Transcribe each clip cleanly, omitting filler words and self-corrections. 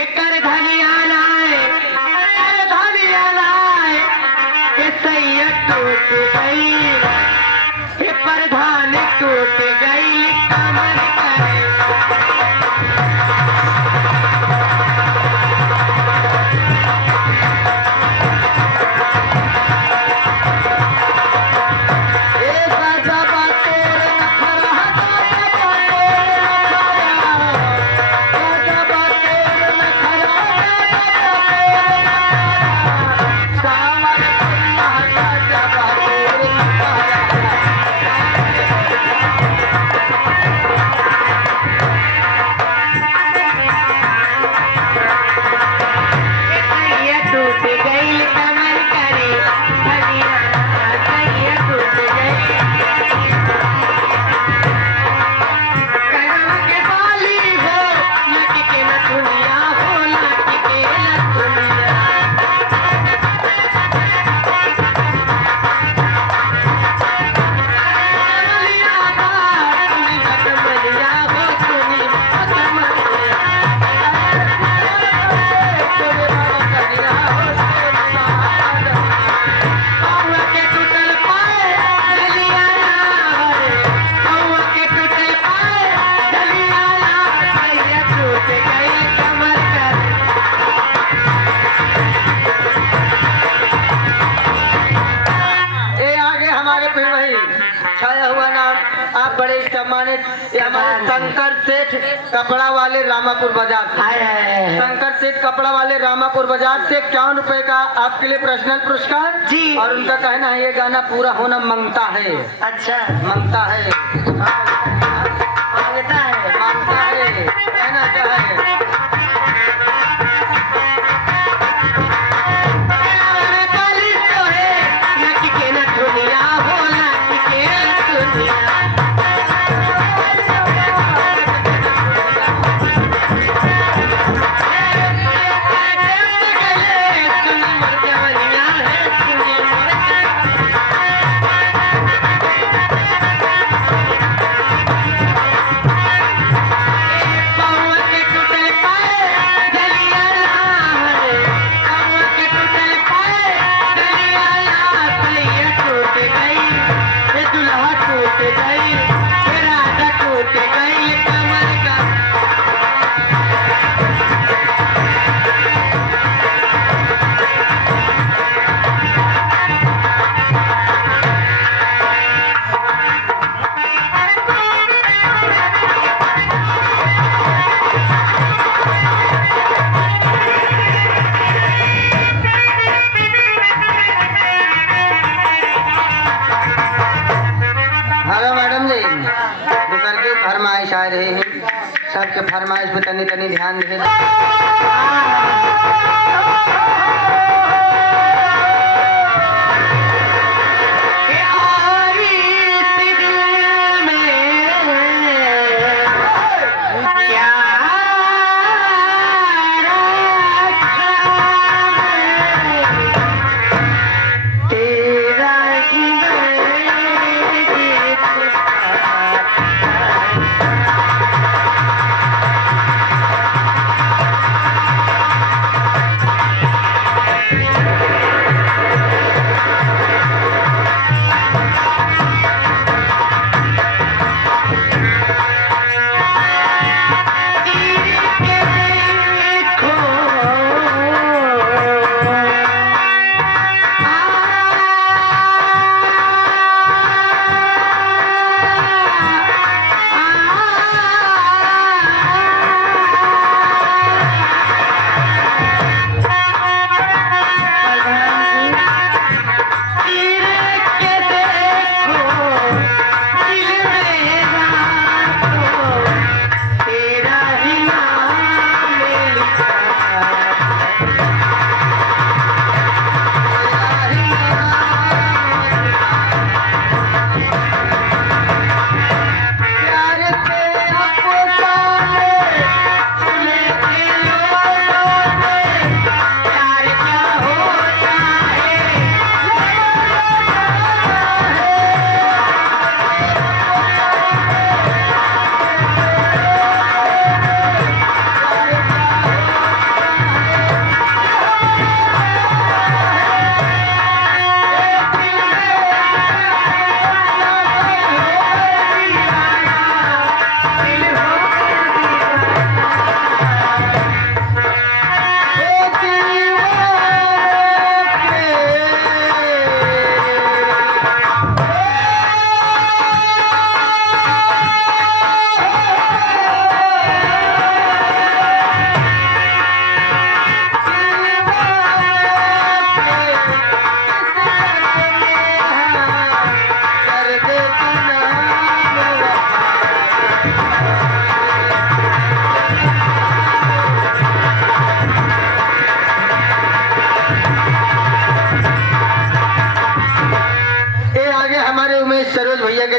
एकर धनिया लाए ये सैया टूट गई ये प्रधान टूट गई कमर करे शंकर सेठ कपड़ा वाले रामापुर बाजार से शंकर सेठ कपड़ा वाले रामापुर बाजार से 51 रुपए का आपके लिए पर्सनल पुरस्कार जी। और उनका कहना है ये गाना पूरा होना मांगता है। अच्छा मांगता है मांगता है कहना क्या है फरमाइश आ रहे हैं सबके फरमाइश पे तनी तनी ध्यान दे।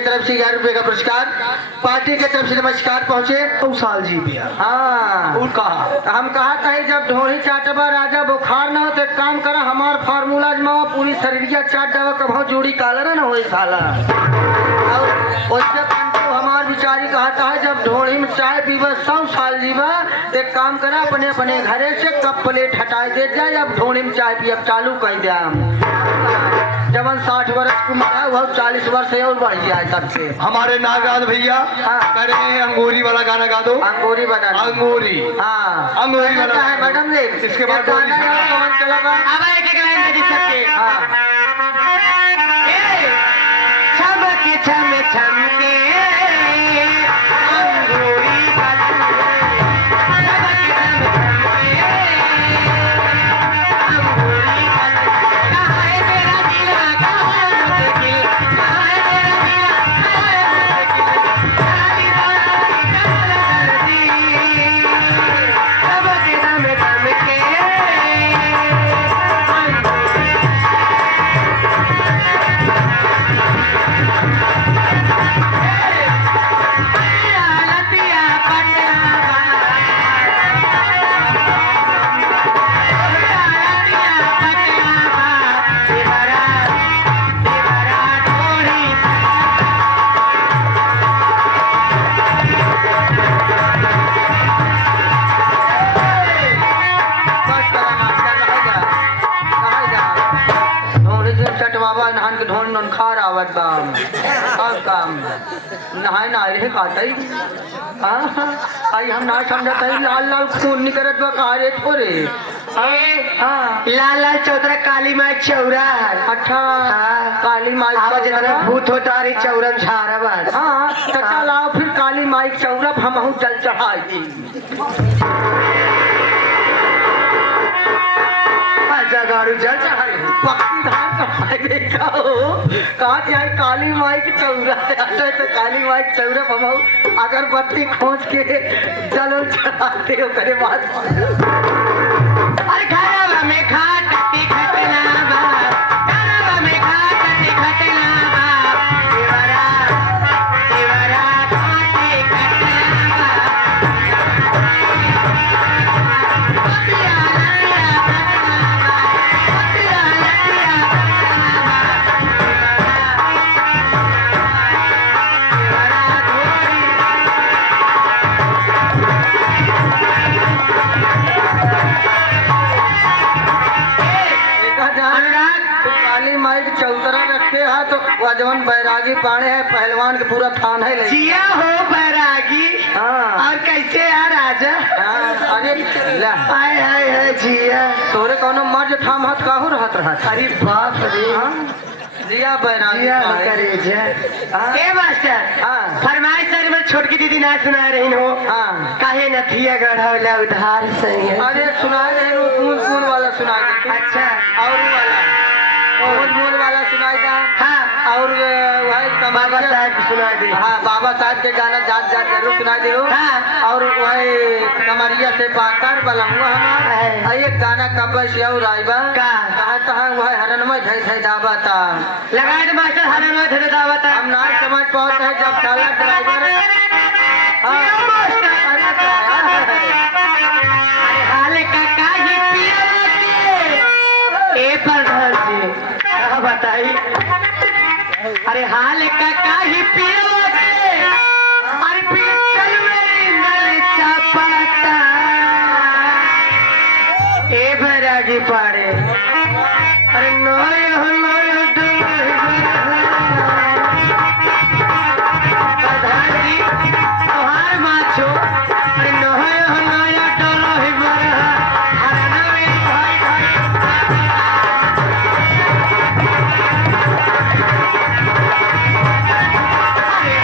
तरफ से 1000 रुपए का पुरस्कार, पार्टी के तरफ से नमस्कार पहुँचे। साल जी भैया हाँ और कहा हम कहा था जब ढोही चाटबा राजा बुखार न हो तो एक काम करा हमार फार्मूला जमाओ पूरी शरीरिया चाट जावा कभी जोड़ी कालर न हो साला। और उससे हमार बिचारी कहता है जब ढोड़ी में चाय पीवा 100 साल जीवा तो एक काम करा अपने अपने घरे से कप प्लेट हटाए दे जाए अब ढोड़ी में चाय पिया चालू कर दिया। जब 60 वर्ष की उम्र है वह 40 वर्ष और बढ़ जाए सबसे। हमारे नागराज भैया करे अंगूरी वाला गाना गा दो। अंगूरी बना अंगूरी हाँ अंगूरी वाला है मैडम जी। इसके बाद चला छमके छम छमके नहाए ना रहे खाता ही आई हम ना समझता ही लाल लाल खून निकलत बा कारे थोड़े। लाल लाल चौधरा काली माई चौरा अच्छा काली माई जितना भूत होता रही चौरम झारा बस। हाँ तो चलाओ फिर काली माई चौरब हम जल चढ़ाई जगाड़ू जल चढ़ाई पक्की धान कमाए कहा जाए काली माई की चौरा तो काली माई की चौरा हम अगरबत्ती खोज के जल चढ़ाते हो करे बात। अरे घरवा में खाट खटना बा घरवा में खाट खटना बा देवरा देवरा खाटे खटना बा पतिया लाया पतिया लाया देवरा धोरी काली माई की चौतरा रखे है तो वजवन बैरागी पाने है पहलवान के पूरा थान है जिया हो बैरागी। हाँ और कैसे यार राजा अरे ला हाय हाय हाय जिया तोरे कोनो मर्ज थाम हाथ काहू रहत रहा। अरे बाप रे जिया बैरागी जिया पाने। करे जा ए मास्टर हाँ फरमाइश सर में छोटकी दीदी ना सुना रही हो हाँ काहे नथिया गढ़ौला उधार से अरे सुनाई दे कौन कौन वाला सुनाई दे। अच्छा और वाला कौन कौन वाला सुनाई था। हाँ और वही बाबा साहब सुना दे। हाँ बाबा साहब के गाना जात जात जरूर सुना दे। हाँ और वही कमरिया से पाकर बलमुआ हमारा एक गाना कब से और आईबा का कहा कहा वह हरन में धई धई दावा था लगाए तो मास्टर हरन में धरे दावत हम ना समझ पाते हैं जब साला ड्राइवर अरे हाल का काहे पिया के ए प्रधान जी क्या बताई अरे हाल का काहे पिया के अरे पीतल में नल चापाता ए बैरागी पाड़े अरे नोय हो नोय प्रधान जी तोहार माछो अरे नोय हो नोय डोलो ही बरहा हरना में भाई भाई अरे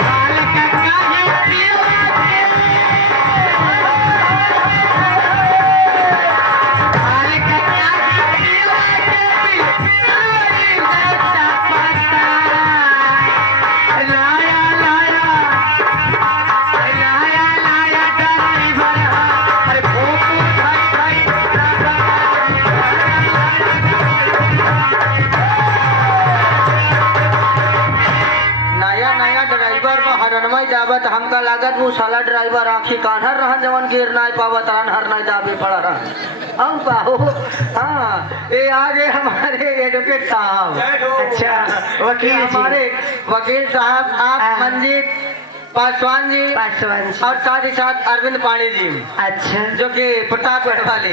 फरमाई दावत हमका लागत वो साला ड्राइवर आँखी कान्हर रहा जवन गिर नहीं पावत रहन हर नहीं दाबे पड़ा रहा हम पाओ। हाँ ये आगे हमारे एडवोकेट साहब। अच्छा वकील जी। हमारे वकील साहब आप मंजीत पासवान जी पासवान जी। और साथ ही साथ अरविंद पांडे जी अच्छा जो कि प्रतापगढ़ वाले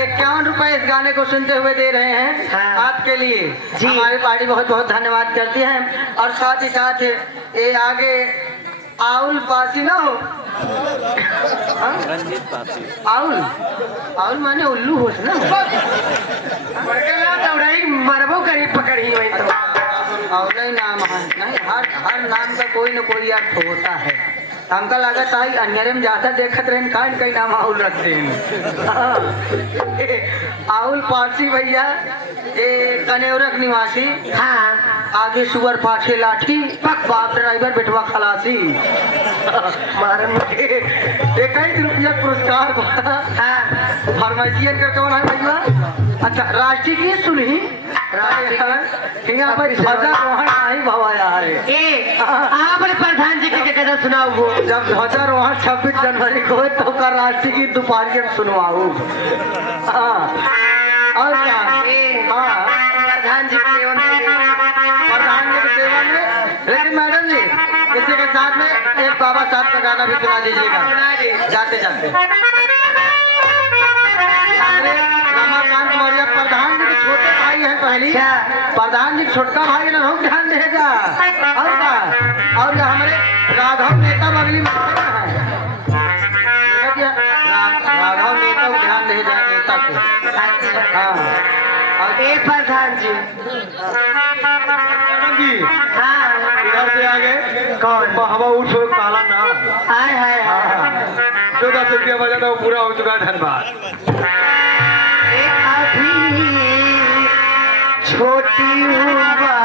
51 रुपए इस गाने को सुनते हुए दे रहे हैं हाँ। आपके लिए जी। हमारी पार्टी बहुत बहुत धन्यवाद करती है। और साथ ही साथ ये आगे आउल पासी ना हो हाँ? आउल आउल माने उल्लू होश ना मरबो करी पकड़ी वही तो। और नहीं नाम है नहीं हर नाम का कोई न कोई अर्थ होता है। हमका लागत है अन्यरे में ज्यादा देखत रहे कान कई नाम आउल रखते हैं। आउल पारसी भैया ये कनेवरक निवासी हाँ आगे सुअर पाछे लाठी पक बाप ड्राइवर बेटवा खलासी मारन एक ही रुपया पुरस्कार हाँ फार्मेसियन का कौन है भैया। अच्छा राष्ट्रीय गीत सुनी यहाँ पर ध्वजारोहण नहीं भवाया है। ए आप प्रधान जी के कहना सुनाओ वो जब ध्वजारोहण 26 जनवरी को है तो का राष्ट्रीय गीत दोपहर में सुनवाऊ। हाँ और क्या हाँ प्रधान जी के प्रधान जी के सेवन में। लेकिन मैडम जी इसी के साथ में एक बाबा साहब का गाना भी सुना दीजिएगा जाते जाते। अरे रमाकांत मौर्य प्रधान जी के छोटे भाई हैं पहली प्रधान जी छोटका भाई ना हम ध्यान देगा और क्या और ये हमारे राघव नेता बगली में है राघव नेता को ध्यान दे जाए नेता को। हाँ ए प्रधान जी मैडम जी हाँ इधर से आगे कौन हवा उठ काला ना हाय हाय हाय जो 10 रुपया बचा था वो पूरा हो चुका है। धन्यवाद। अभी छोटी वाला